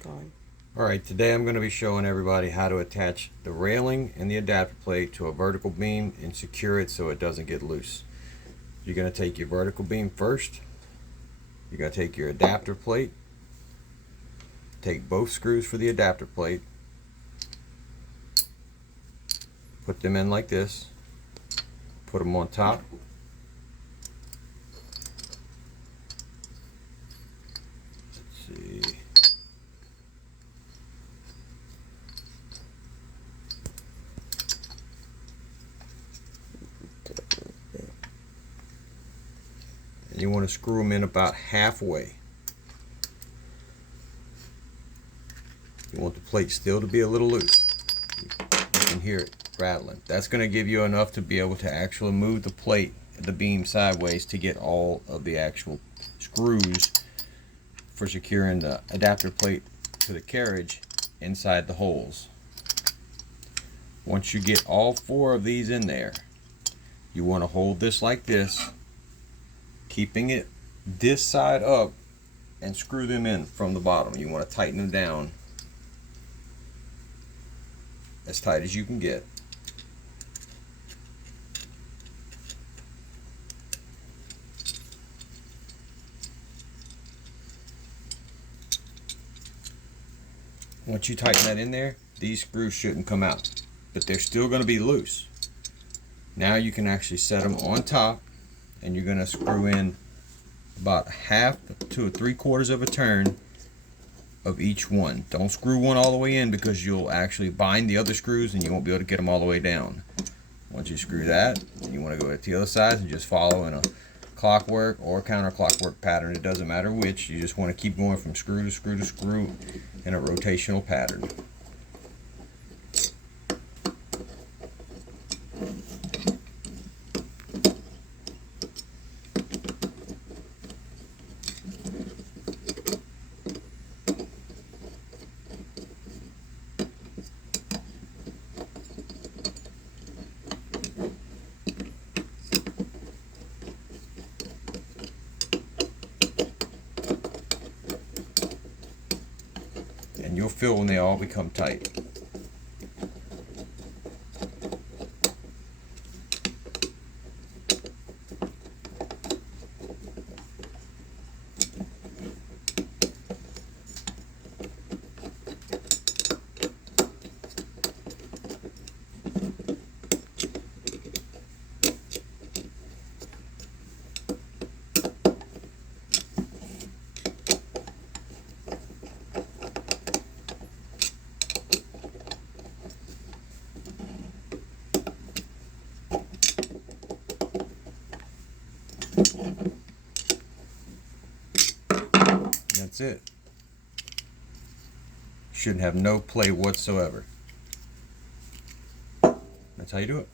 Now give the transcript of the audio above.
Fine. Alright, today I'm going to be showing everybody how to attach the railing and the adapter plate to a vertical beam and secure it so it doesn't get loose. You're going to take your vertical beam first. You're going to take your adapter plate, take both screws for the adapter plate, put them in like this, put them on top. Let's see. And you want to screw them in about halfway. You want the plate still to be a little loose. You can hear it rattling. That's going to give you enough to be able to actually move the plate, the beam sideways to get all of the actual screws for securing the adapter plate to the carriage inside the holes. Once you get all 4 of these in there, you want to hold this like this, keeping it this side up, and screw them in from the bottom. You want to tighten them down as tight as you can get. Once you tighten that in there, these screws shouldn't come out, but they're still going to be loose. Now you can actually set them on top, and you're going to screw in about 1/2 to 3/4 of a turn of each one. Don't screw one all the way in because you'll actually bind the other screws and you won't be able to get them all the way down. Once you screw that, then you want to go to the other side and just follow in a clockwork or counterclockwork pattern. It doesn't matter which. You just want to keep going from screw to screw to screw in a rotational pattern. And you'll feel when they all become tight. That's it. Shouldn't have no play whatsoever. That's how you do it.